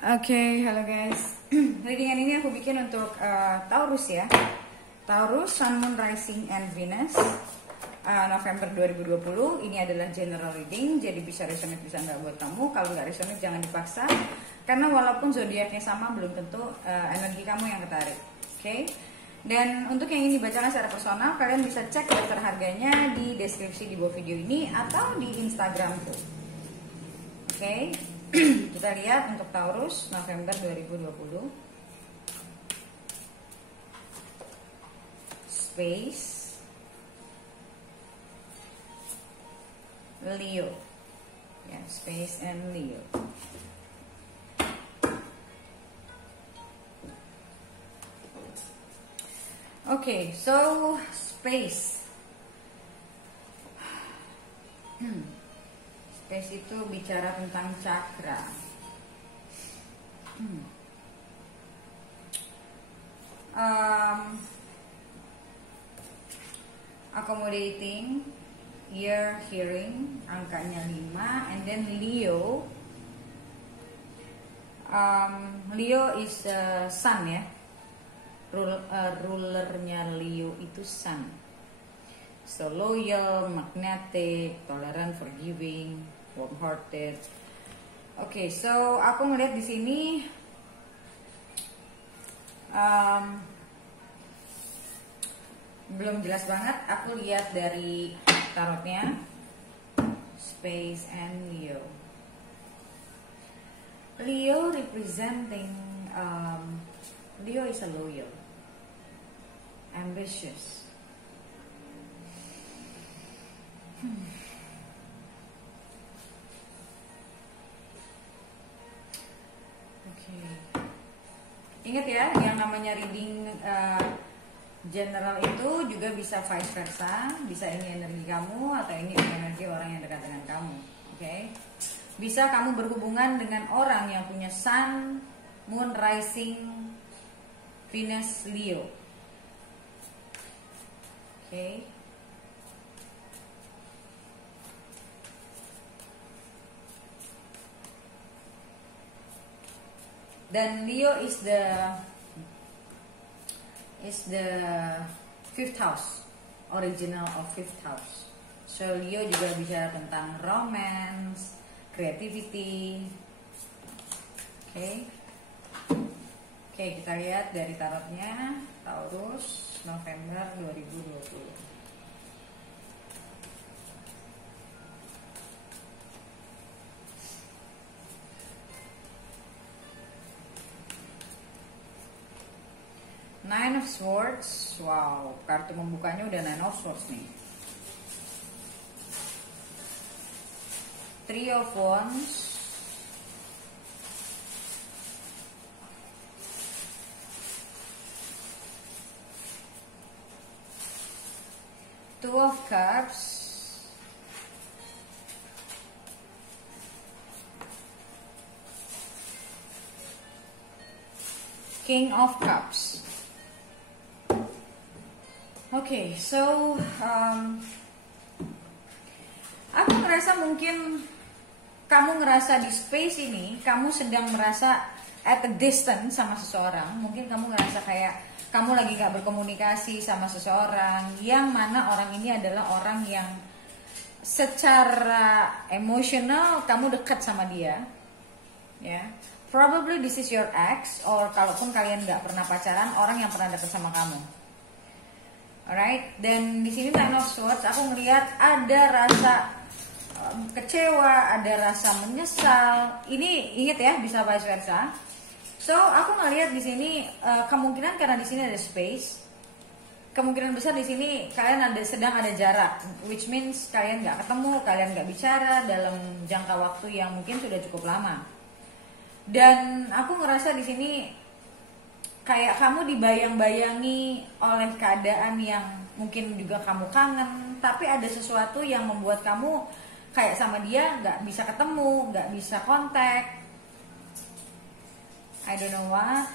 Oke, halo guys. Readingan ini aku bikin untuk Taurus ya. Taurus, Sun, Moon, Rising, and Venus. November 2020. Ini adalah general reading, jadi bisa resonate bisa nggak buat kamu. Kalau nggak resonate jangan dipaksa, karena walaupun zodiaknya sama belum tentu energi kamu yang ketarik. Oke. Dan untuk yang ini dibacakan secara personal, kalian bisa cek daftar harganya di deskripsi di bawah video ini atau di Instagramku. Oke. Kita lihat untuk Taurus November 2020. Space, Leo. Ya, Space and Leo. Okay, so Space. Space itu bicara tentang cakra. Accommodating, ear, hearing, angkanya 5, and then Leo. Leo is sun ya. Rulernya Leo itu sun. So loyal, magnetic, tolerant, forgiving, warm-hearted. Oke, so aku ngeliat di sini belum jelas banget. Aku lihat dari tarotnya, Space and Leo. Leo representing Leo is a loyal, ambitious. Ingat ya, yang namanya reading general itu juga bisa vice versa. Bisa ini energi kamu atau ini energi orang yang dekat dengan kamu. Oke. Bisa kamu berhubungan dengan orang yang punya Sun, Moon, Rising, Venus, Leo. Oke. Dan Leo is the fifth house, original of fifth house. So Leo juga bicara tentang romance, creativity. Oke, kita lihat dari tarotnya Taurus November 2020. Nine of Swords. Wow, kartu membukanya udah Nine of Swords nih. Three of Wands. Two of Cups. King of Cups. Oke, so aku ngerasa mungkin kamu ngerasa di space ini, kamu sedang merasa at a distance sama seseorang. Mungkin kamu ngerasa kayak kamu lagi gak berkomunikasi sama seseorang, yang mana orang ini adalah orang yang secara emosional kamu dekat sama dia, ya. Probably this is your ex, or kalaupun kalian gak pernah pacaran, orang yang pernah dekat sama kamu. Alright, dan di sini Nine of Swords aku ngelihat ada rasa kecewa, ada rasa menyesal. Ini ingat ya, bisa vice versa. So aku ngelihat di sini kemungkinan karena di sini ada space, kemungkinan besar di sini kalian sedang ada jarak, which means kalian nggak ketemu, kalian nggak bicara dalam jangka waktu yang mungkin sudah cukup lama. Dan aku ngerasa di sini kayak kamu dibayang-bayangi oleh keadaan yang mungkin juga kamu kangen, tapi ada sesuatu yang membuat kamu kayak sama dia nggak bisa ketemu, nggak bisa kontak. I don't know what.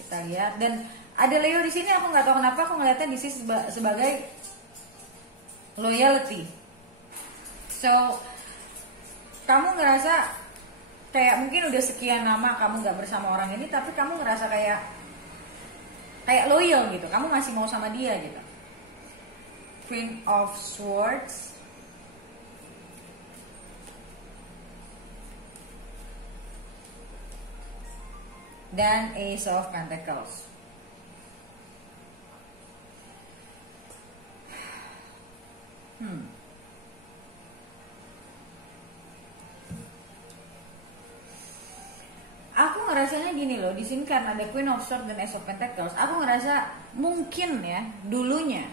Kita lihat. Dan ada Leo di sini, aku nggak tahu kenapa aku ngeliatnya di sini sebagai loyalty. So kamu ngerasa kayak mungkin udah sekian lama kamu nggak bersama orang ini, tapi kamu ngerasa kayak loyal gitu, kamu masih mau sama dia gitu. Queen of Swords, dan Ace of Pentacles. Aku ngerasanya gini loh, di sini karena ada Queen of Swords dan Ace of Pentacles, aku ngerasa mungkin ya dulunya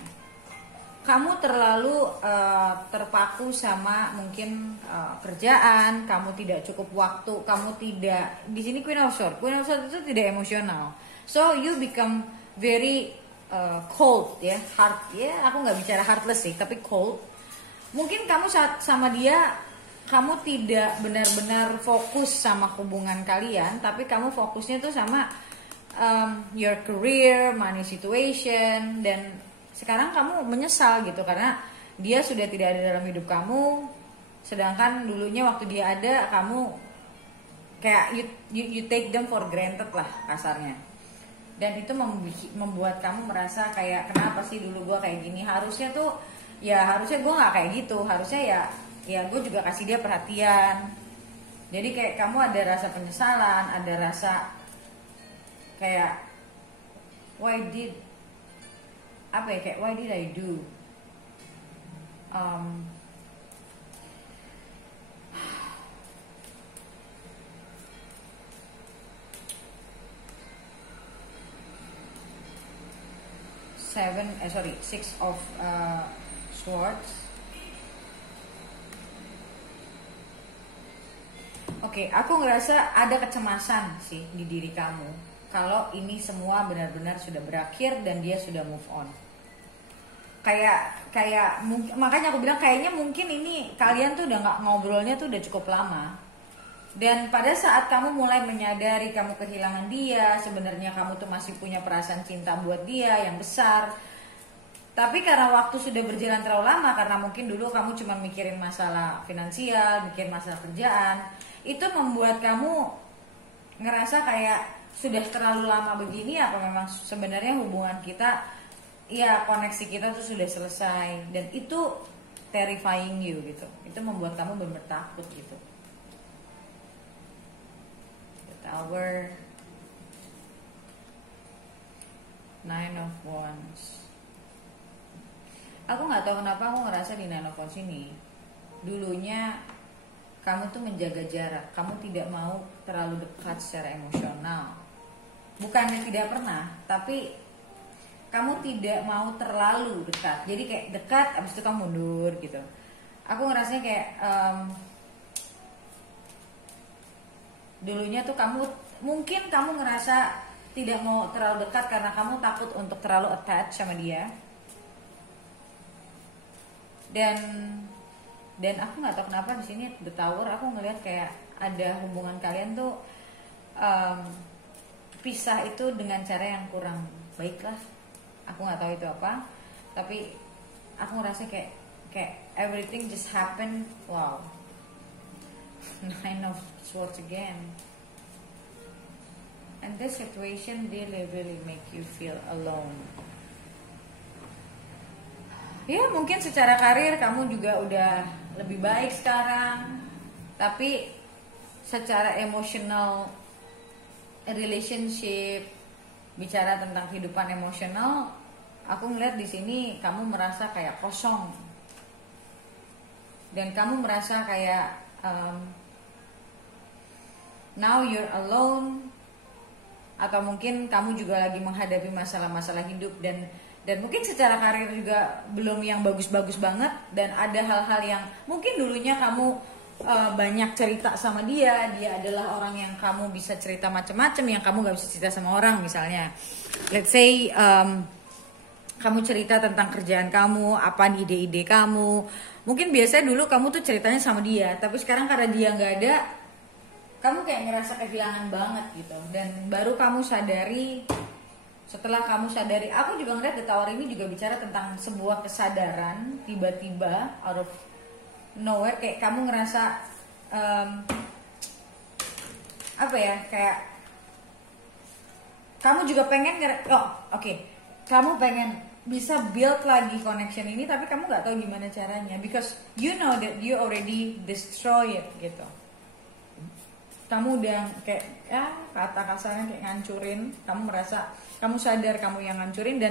kamu terlalu terpaku sama mungkin kerjaan, kamu tidak cukup waktu, kamu tidak, di sini Queen of Swords itu tidak emosional, so you become very cold ya, hard ya, aku nggak bicara heartless sih, tapi cold. Mungkin kamu saat sama dia kamu tidak benar-benar fokus sama hubungan kalian, tapi kamu fokusnya tuh sama your career, money situation, dan sekarang kamu menyesal gitu karena dia sudah tidak ada dalam hidup kamu, sedangkan dulunya waktu dia ada kamu kayak you take them for granted lah kasarnya, dan itu membuat kamu merasa kayak kenapa sih dulu gue kayak gini, harusnya gue nggak kayak gitu, harusnya ya gue juga kasih dia perhatian. Jadi kayak kamu ada rasa penyesalan, ada rasa kayak why did I do Six of Swords. Oke, aku ngerasa ada kecemasan sih di diri kamu kalau ini semua benar-benar sudah berakhir dan dia sudah move on. Kayak makanya aku bilang kayaknya mungkin ini kalian tuh udah nggak ngobrolnya tuh udah cukup lama. Dan pada saat kamu mulai menyadari kamu kehilangan dia, sebenarnya kamu tuh masih punya perasaan cinta buat dia yang besar. Tapi karena waktu sudah berjalan terlalu lama, karena mungkin dulu kamu cuma mikirin masalah finansial, mikirin masalah kerjaan, itu membuat kamu ngerasa kayak sudah terlalu lama begini, apa memang sebenarnya hubungan kita, ya koneksi kita tuh sudah selesai, dan itu terrifying you gitu. Itu membuat kamu benar-benar takut gitu. The Tower, Nine of Wands. Aku nggak tahu kenapa aku ngerasa di Nine of Wands ini dulunya kamu tuh menjaga jarak, kamu tidak mau terlalu dekat secara emosional. Bukannya tidak pernah, tapi kamu tidak mau terlalu dekat. Jadi kayak dekat, abis itu kamu mundur gitu. Aku ngerasanya kayak dulunya tuh mungkin kamu ngerasa tidak mau terlalu dekat karena kamu takut untuk terlalu attach sama dia. Dan aku nggak tahu kenapa di sini The Tower aku ngelihat kayak ada hubungan kalian tuh pisah itu dengan cara yang kurang baik lah. Aku nggak tahu itu apa, tapi aku ngerasa kayak everything just happen. Wow. Nine of Swords again. And this situation really make you feel alone. Ya mungkin secara karir kamu juga udah lebih baik sekarang, tapi secara emotional relationship, bicara tentang kehidupan emosional, aku ngeliat di sini kamu merasa kayak kosong, dan kamu merasa kayak now you're alone, atau mungkin kamu juga lagi menghadapi masalah-masalah hidup, dan mungkin secara karir juga belum yang bagus-bagus banget, dan ada hal-hal yang mungkin dulunya kamu banyak cerita sama dia adalah orang yang kamu bisa cerita macam-macam yang kamu gak bisa cerita sama orang. Misalnya let's say kamu cerita tentang kerjaan kamu, apa ide-ide kamu, mungkin biasanya dulu kamu tuh ceritanya sama dia, tapi sekarang karena dia gak ada, kamu kayak ngerasa kehilangan banget gitu. Dan baru kamu sadari, setelah kamu sadari, aku juga ngeliat The Tower ini juga bicara tentang sebuah kesadaran tiba-tiba out of nowhere, kayak kamu ngerasa apa ya, kayak kamu juga pengen kamu pengen bisa build lagi connection ini, tapi kamu nggak tahu gimana caranya, because you know that you already destroy it gitu. Kamu udah kayak kata kasarnya kayak ngancurin, kamu sadar kamu yang ngancurin,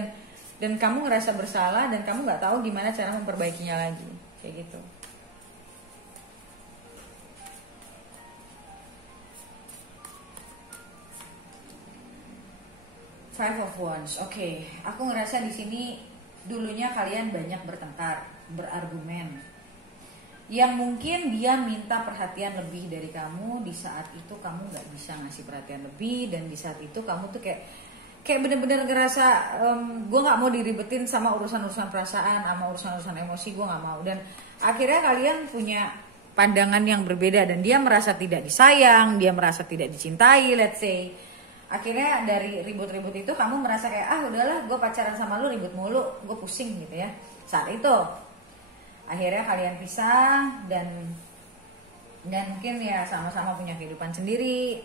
dan kamu ngerasa bersalah, dan kamu nggak tahu gimana cara memperbaikinya lagi, kayak gitu. Five of Wands. Oke, aku ngerasa di sini dulunya kalian banyak bertengkar, berargumen. Yang mungkin dia minta perhatian lebih dari kamu, di saat itu kamu nggak bisa ngasih perhatian lebih, dan di saat itu kamu tuh kayak bener-bener ngerasa gue nggak mau diribetin sama urusan-urusan perasaan, sama urusan-urusan emosi, gue nggak mau. Dan akhirnya kalian punya pandangan yang berbeda, dan dia merasa tidak disayang, dia merasa tidak dicintai, let's say. Akhirnya dari ribut-ribut itu kamu merasa kayak udahlah, gue pacaran sama lu ribut mulu, gue pusing gitu ya. Saat itu akhirnya kalian pisah, dan mungkin ya sama-sama punya kehidupan sendiri.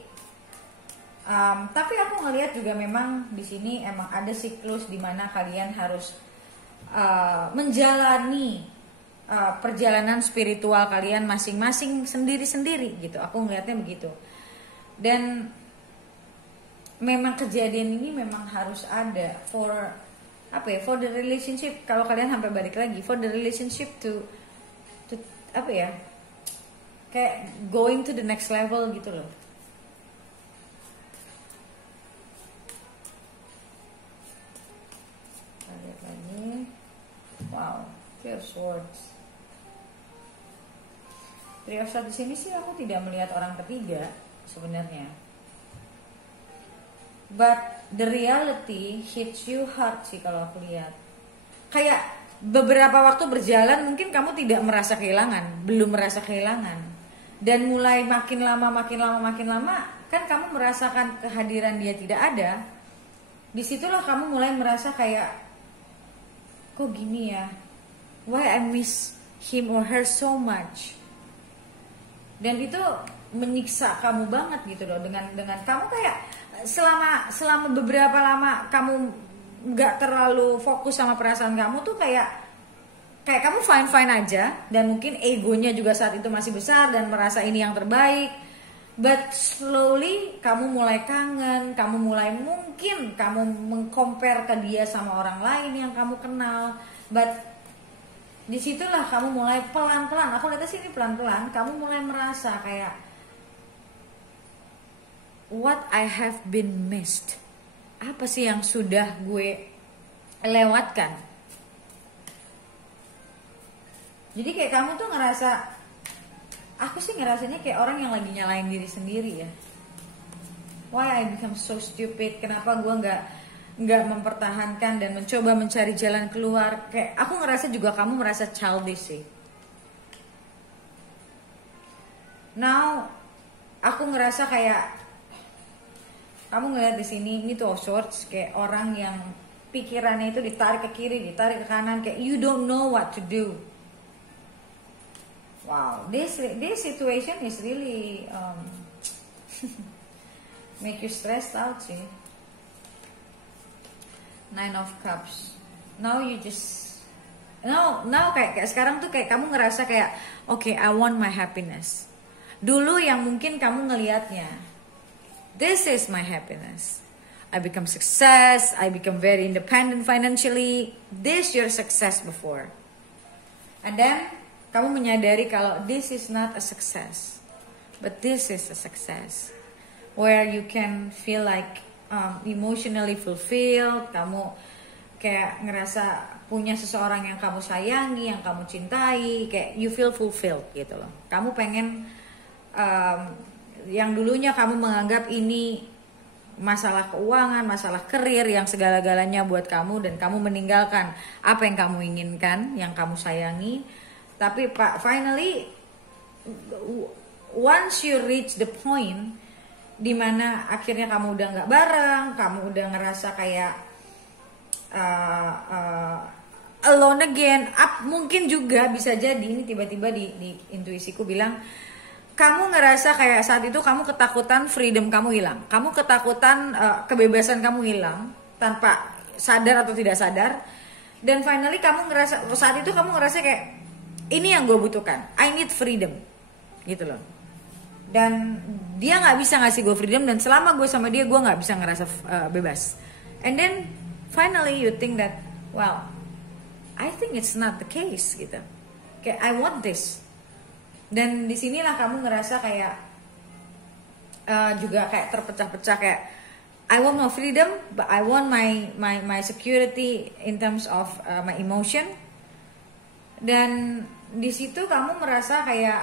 Tapi aku ngelihat juga memang di sini emang ada siklus di mana kalian harus menjalani perjalanan spiritual kalian masing-masing sendiri-sendiri gitu. Aku ngelihatnya begitu. Dan memang kejadian ini memang harus ada for the relationship, kalau kalian sampai balik lagi, for the relationship to kayak going to the next level gitu loh. Lihat lagi. Wow, Three of Swords. Three of Swords di sini sih aku tidak melihat orang ketiga sebenarnya. But the reality hits you hard sih kalau aku lihat. Kayak beberapa waktu berjalan mungkin kamu tidak merasa kehilangan, belum merasa kehilangan. Dan mulai makin lama kan kamu merasakan kehadiran dia tidak ada. Disitulah kamu mulai merasa kayak, kok gini ya? Why I miss him or her so much? Dan itu menyiksa kamu banget gitu loh, dengan kamu kayak selama beberapa lama kamu nggak terlalu fokus sama perasaan kamu tuh kayak kamu fine aja, dan mungkin egonya juga saat itu masih besar dan merasa ini yang terbaik, but slowly kamu mulai kangen, kamu mulai mungkin kamu mengcompare ke dia sama orang lain yang kamu kenal, but disitulah kamu mulai pelan-pelan, aku lihatnya sini pelan-pelan kamu mulai merasa kayak what I have been missed. Apa sih yang sudah gue lewatkan? Jadi kayak kamu tuh ngerasa, aku sih ngerasanya kayak orang yang lagi nyalain diri sendiri ya. Why I become so stupid? Kenapa gue nggak mempertahankan dan mencoba mencari jalan keluar? Kayak aku ngerasa juga kamu merasa childish sih. Now aku ngerasa kayak kamu ngeliat di sini, ini tuh Swords, kayak orang yang pikirannya itu ditarik ke kiri, ditarik ke kanan, kayak you don't know what to do. Wow, this situation is really make you stressed out sih. Nine of Cups. Now kayak sekarang tuh kayak kamu ngerasa kayak okay, I want my happiness. Dulu yang mungkin kamu ngelihatnya, this is my happiness. I become success. I become very independent financially. This your success before. And then kamu menyadari kalau this is not a success, but this is a success where you can feel like emotionally fulfilled. Kamu kayak ngerasa punya seseorang yang kamu sayangi, yang kamu cintai, kayak you feel fulfilled gitu loh. Kamu pengen yang dulunya kamu menganggap ini masalah keuangan, masalah karir yang segala-galanya buat kamu, dan kamu meninggalkan apa yang kamu inginkan, yang kamu sayangi. Tapi finally once you reach the point dimana akhirnya kamu udah nggak bareng, kamu udah ngerasa kayak alone again. Mungkin juga bisa jadi ini tiba-tiba di intuisiku bilang kamu ngerasa kayak saat itu kamu ketakutan freedom kamu hilang, kamu ketakutan kebebasan kamu hilang tanpa sadar atau tidak sadar, dan finally kamu ngerasa saat itu kamu ngerasa kayak ini yang gue butuhkan, I need freedom gitu loh. Dan dia nggak bisa ngasih gue freedom, dan selama gue sama dia gue nggak bisa ngerasa bebas. And then finally you think that, well, I think it's not the case gitu. Kayak I want this. Dan disinilah kamu ngerasa kayak juga kayak terpecah-pecah, kayak I want my freedom, but I want my security in terms of my emotion. Dan di situ kamu merasa kayak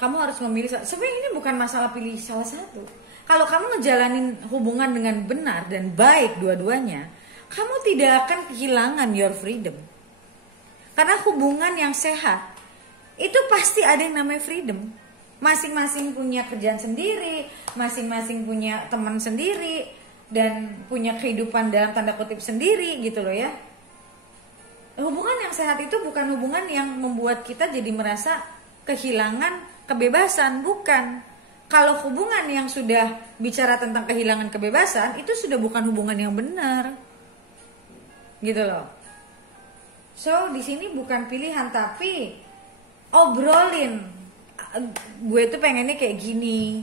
kamu harus memilih. Sebenarnya ini bukan masalah pilih salah satu. Kalau kamu ngejalanin hubungan dengan benar dan baik dua-duanya, kamu tidak akan kehilangan your freedom. Karena hubungan yang sehat itu pasti ada yang namanya freedom. Masing-masing punya kerjaan sendiri, masing-masing punya teman sendiri, dan punya kehidupan dalam tanda kutip sendiri gitu loh ya. Hubungan yang sehat itu bukan hubungan yang membuat kita jadi merasa kehilangan kebebasan, bukan. Kalau hubungan yang sudah bicara tentang kehilangan kebebasan, itu sudah bukan hubungan yang benar. Gitu loh. So, di sini bukan pilihan, tapi obrolin. Gue tuh pengennya kayak gini.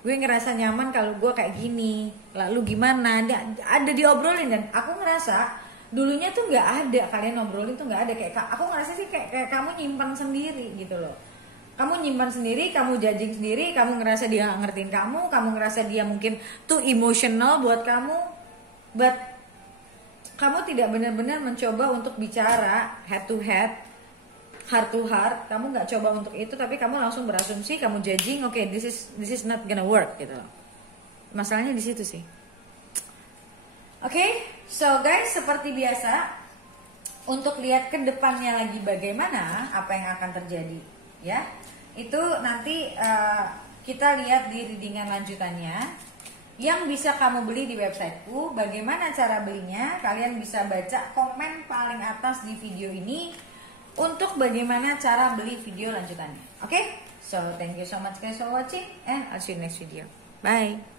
Gue ngerasa nyaman kalau gue kayak gini. Lalu gimana? Ada diobrolin, dan aku ngerasa dulunya tuh nggak ada, kalian ngobrolin tuh nggak ada. Kayak aku ngerasa sih kayak kamu nyimpan sendiri gitu loh. Kamu nyimpan sendiri, kamu judging sendiri, kamu ngerasa dia gak ngertiin kamu ngerasa dia mungkin too emotional buat kamu, but kamu tidak benar-benar mencoba untuk bicara head to head, heart to heart. Kamu nggak coba untuk itu, tapi kamu langsung berasumsi, kamu judging, okay, this is not gonna work gitu loh. Masalahnya di situ sih. Okay, so guys, seperti biasa, untuk lihat ke depannya lagi bagaimana, apa yang akan terjadi, ya. Itu nanti kita lihat di readingan lanjutannya yang bisa kamu beli di websiteku. Bagaimana cara belinya? Kalian bisa baca komen paling atas di video ini untuk bagaimana cara beli video lanjutannya. Okay? So, thank you so much guys for watching, and I'll see you next video. Bye.